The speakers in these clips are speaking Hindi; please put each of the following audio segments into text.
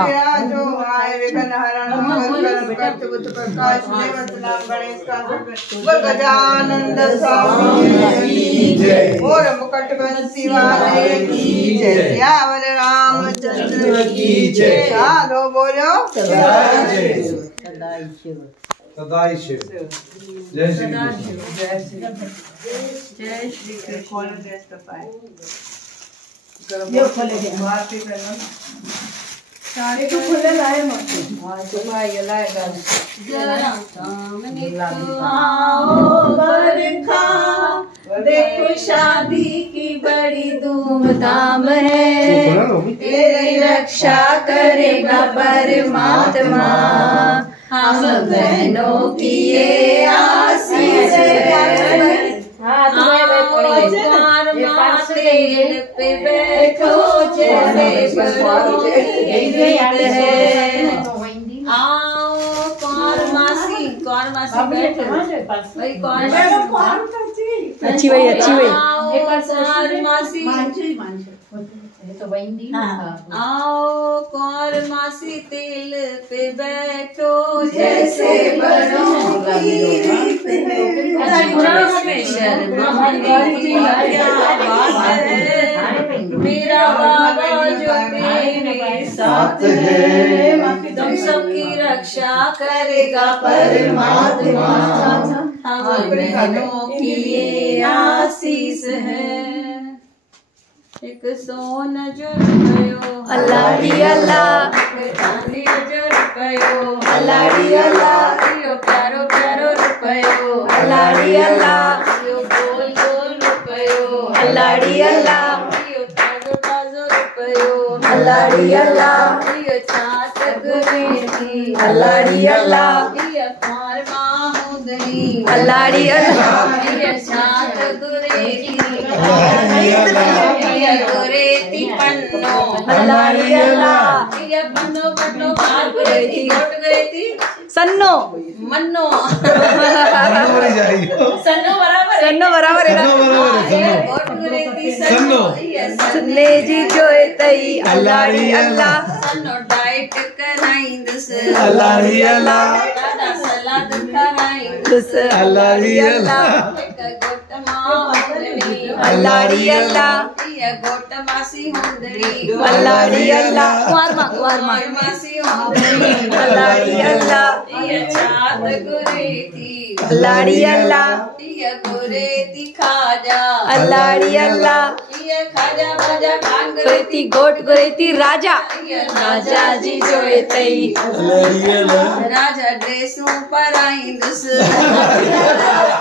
जो आए विघ्न हरण प्रकाश गणेश का गजानंद स्वामी और मुकुट बंसी वाले की जय। सियावर रामचंद्र की जय। साधो बोलो सदाई शिव। जय श्री कृष्ण। जय श्री कृष्ण। सारे तो खुले लाए मत। हां तो भाई लाएगा जरा सामने आओ बरखा देखो शादी की बड़ी धूमधाम है तेरी रक्षा करेगा परमात्मा हम बहनों की ये आशीष है। पे बैठो जैसे आओ कौन मासी बैठो भाई कौन अच्छी भाई मासी तो बंदी आओ कौन मासी तिल पे बैठो जैसे बड़ों की रीत है। मेरा बाबा जो तेरे साथ है तुम सबकी रक्षा करेगा परमात्मा हम बहनों की ये आशीष है। एक सोन जो रुपयो अल्लाह री अल्लाह चांदी जो रुपयो अल्लाह री अल्लाह प्यारो प्यारो रुपयो अल्लाह री अल्लाह गोल गोल रुपयो अल्लाह री अल्लाह ताजो ताजो रुपयो अल्लाह री अल्लाह चातक रेती अल्लाह री अल्लाह मार माहुदरी अल्लाह री अल्लाह चातक रेती गोरेती पन्नो अल्लाह री अल्लाह पन्नो पन्नो बाल गोरेती गोट गोरेती सन्नो मन्नो सन्नो बराबर है गोट गोरेती सन्नो सुनले जी जोए तई अल्लाह री अल्लाह सन्नो डाइट कराइंदस अल्लाह री अल्लाह दादा सलाद कराइंदस अल्लाह री अल्लाह गोट माहुदरी अल्लाह री अल्लाह गोट मासी हुंदरी अल्लाह री अल्लाह वार मासी हुंदरी अल्लाह री अल्लाह चात गुरेती अल्लाह री अल्लाह गुरेती खाजा अल्लाह री अल्लाह खाजा बाजा खान गोरेती गोट गोरेती राजा राजा जी जोए तई राजा ड्रेसों पर आइंदस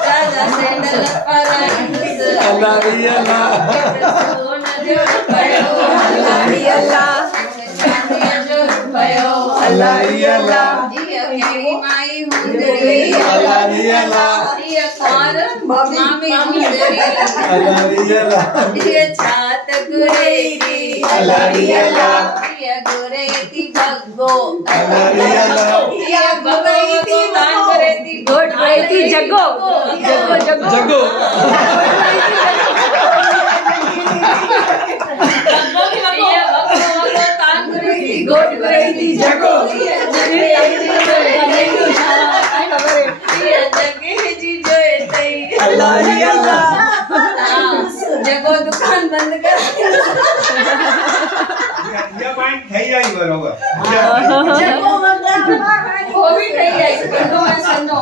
राजा सैंडल पर आइंदस अल्लाह री अल्लाह अल्लाह री अल्लाह अल्लाह री अल्लाह माई हुंदरी अल्लाह री अल्लाह मामी हुंदरी अल्लाह री अल्लाह छात गुरेती अल्लाह री अल्लाह गुरेती भगो अल्लाह री अल्लाह भगवती दान गुरेती गोट गोरेती जगो जगो जगो जगो गोट गोरेती जगो अल्लाह री अल्लाह जगो दुकान बंद कर ये पॉइंट થઈ જાય બરોબર वो भी नहीं है सुनो मैं सुनो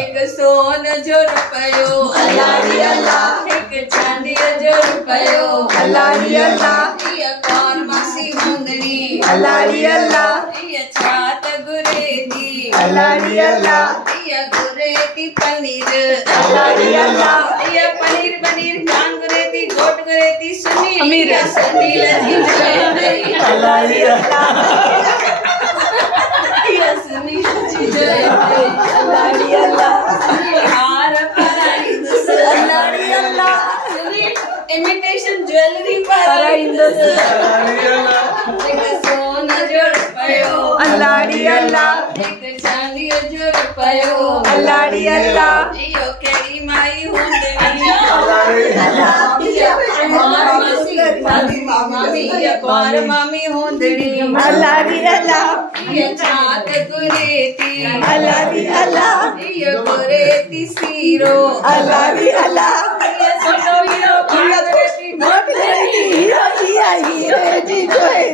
एक सोन जो रुपयो अल्लाह री अल्लाह एक चांदी जो रुपयो अल्लाह री अल्लाह ये कौन मासी हुंदरी अल्लाह री अल्लाह ये छात गुरेती अल्लाह री अल्लाह ये गुरेती पनीर अल्लाह री अल्लाह ये पनीर पनीर कान गुरेती गोट गुरेती सुनी अमीर सुनी लजी अल्लाह री अल्लाह ये सुनी लजी अल्लाह री अल्लाह हार पराइंदस अल्लाह री अल्लाह इमिटेशन ज्वेलरी पराइंदस अल्लाह री अल्लाह एक सोना जो रुपयो अल्लाह री अल्लाह एक चांदी जो रुपयो अल्लाह री अल्लाह यो केरी माई हुंदरी अल्लाह री अल्लाह मासी मामी ये कौर मामी होंदड़ी अलारी अला ये छात गुरेती अलारी अला ये गुरेती सीरो अलारी अला ये सोनो हीरो गुरेती हीरो हीरो जी जोए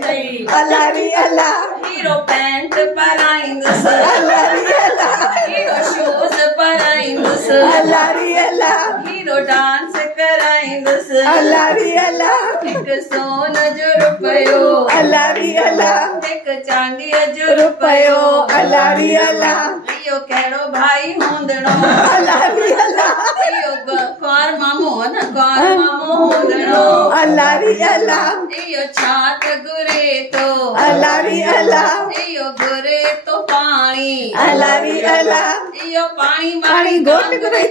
अलारी अला हीरो पैंट पराइंदस अलारी अला हीरो शूज पराइंदस अलारी अला हीरो डांस कराइंदस अलारी अला एक सोन जो रुपयो अलारी अला एक चांदी जो रुपयो रुपयो अलारी अला इयो कहिड़ो भाई होंदड़ो अलारी अला इयो कौर मामो है ना कौर मामो होंदड़ो अलारी अला इयो छात गुरे तो अलारी अला इयो गुरे तो पानी अलारी अला इयो पानी पानी घोट करे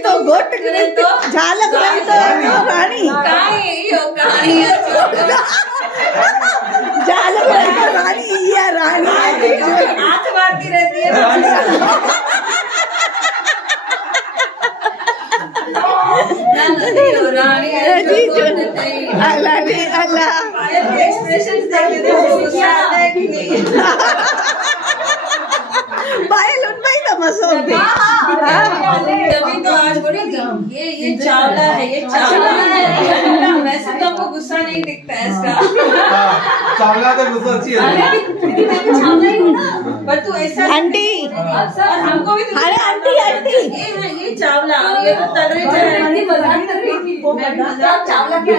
तो झाल करे तो रानी काई इयो कहानी झाल करे तो रानी ये रानी हाथ मारती रहती है इयो रानी अलारी अला एक्सप्रेशंस देखते थे पायल उनमें तो मसोब थी तभी तो आज बड़ी ये चावला है ये चावला है वैसे तो हमको गुस्सा नहीं दिखता है इसका चावला तो गुस्सा अच्छी है चावला ही ना पर तू ऐसा आंटी हमको भी अरे आंटी आंटी ये चावला ये तो तगड़े चावला क्या